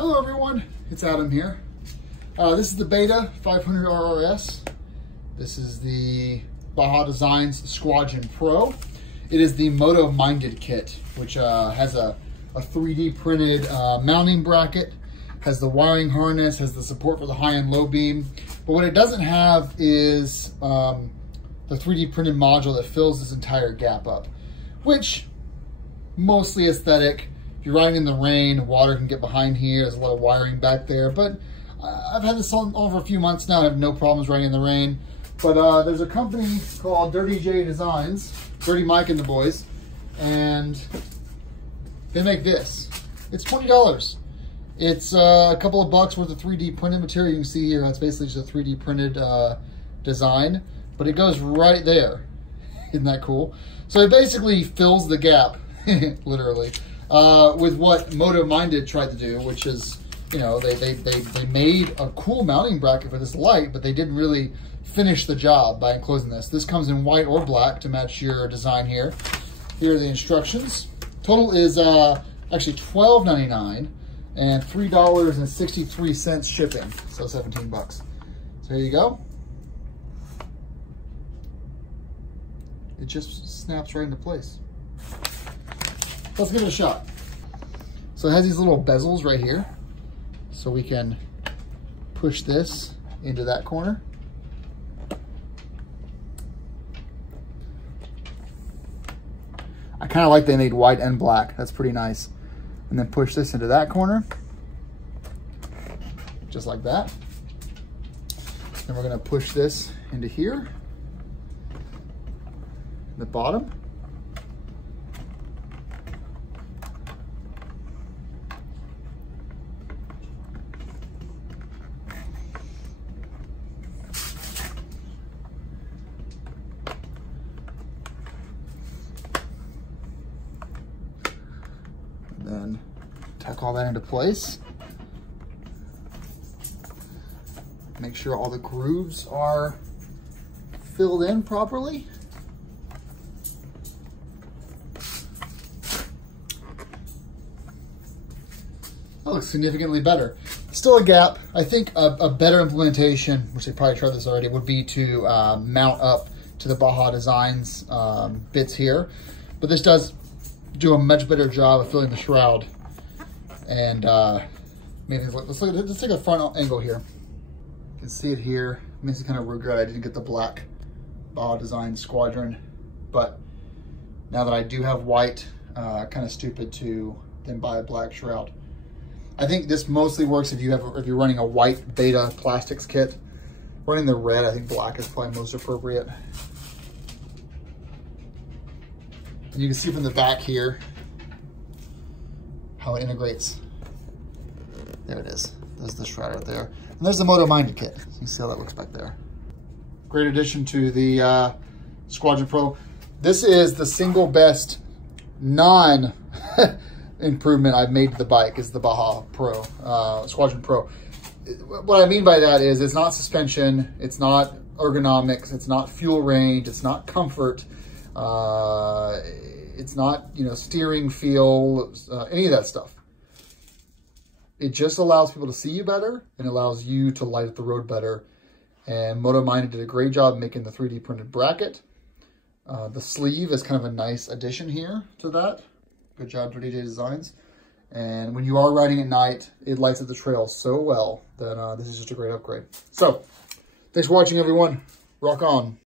Hello everyone, it's Adam here. This is the Beta 500 RRS. This is the Baja Designs Squadron Pro. It is the MotoMinded kit, which has a 3D printed mounting bracket, has the wiring harness, has the support for the high and low beam. But what it doesn't have is the 3D printed module that fills this entire gap up, which mostly aesthetic. If you're riding in the rain, water can get behind here. There's a lot of wiring back there, but I've had this on over a few months now. I have no problems riding in the rain. But there's a company called Dirty J Designs, Dirty Mike and the boys, and they make this. It's $20. It's a couple of bucks worth of 3D printed material. You can see here, it's basically just a 3D printed design, but it goes right there. Isn't that cool? So it basically fills the gap, literally. With what MotoMinded tried to do, which is, you know, they made a cool mounting bracket for this light, but they didn't really finish the job by enclosing this. This comes in white or black to match your design here. Here are the instructions. Total is actually $12.99 and $3.63 shipping, so 17 bucks. So here you go. It just snaps right into place. Let's give it a shot. So it has these little bezels right here. So we can push this into that corner. I kind of like they made white and black. That's pretty nice. And then push this into that corner. Just like that. Then we're gonna push this into here. The bottom. Then tuck all that into place. Make sure all the grooves are filled in properly. That looks significantly better. Still a gap. I think a better implementation, which they probably tried this already, would be to mount up to the Baja Designs bits here. But this does do a much better job of filling the shroud. And maybe let's take a front angle here. You can see it here. Makes me kind of regret I didn't get the black Baja Design Squadron, but now that I do have white, kind of stupid to then buy a black shroud. I think this mostly works if you're running a white Beta plastics kit. Running the red, I think black is probably most appropriate. And you can see from the back here how it integrates. There it is. There's the shroud right there. And there's the MotoMinded kit. You can see how that looks back there. Great addition to the Squadron Pro. This is the single best non-improvement I've made to the bike is the Baja Pro, Squadron Pro. What I mean by that is it's not suspension, it's not ergonomics, it's not fuel range, it's not comfort. It's not, you know, steering feel, any of that stuff. It just allows people to see you better and allows you to light up the road better. And MotoMinded did a great job making the 3D printed bracket. The sleeve is kind of a nice addition here to that. Good job, Dirty J Designs. And when you are riding at night, it lights up the trail so well that this is just a great upgrade. So, thanks for watching, everyone. Rock on.